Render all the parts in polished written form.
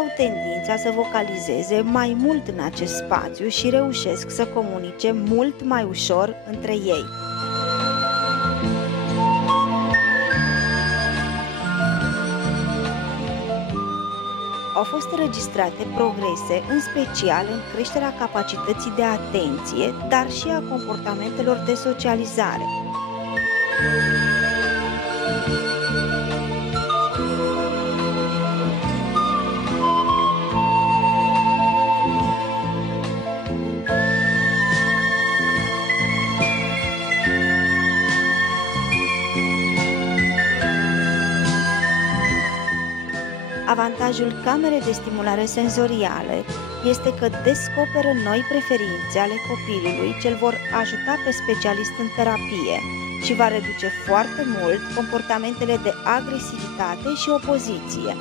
au tendința să vocalizeze mai mult în acest spațiu și reușesc să comunice mult mai ușor între ei. Au fost înregistrate progrese, în special în creșterea capacității de atenție, dar și a comportamentelor de socializare. Avantajul camerei de stimulare senzorială este că descoperă noi preferințe ale copilului ce îl vor ajuta pe specialist în terapie și va reduce foarte mult comportamentele de agresivitate și opoziție.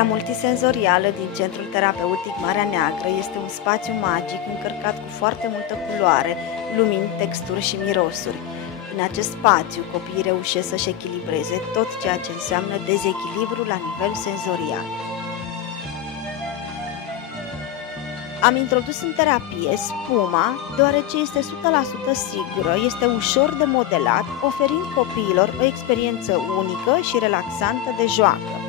Area multisenzorială din Centrul Terapeutic Marea Neagră este un spațiu magic încărcat cu foarte multă culoare, lumini, texturi și mirosuri. În acest spațiu, copiii reușesc să-și echilibreze tot ceea ce înseamnă dezechilibru la nivel senzorial. Am introdus în terapie spuma, deoarece este 100% sigură, este ușor de modelat, oferind copiilor o experiență unică și relaxantă de joacă.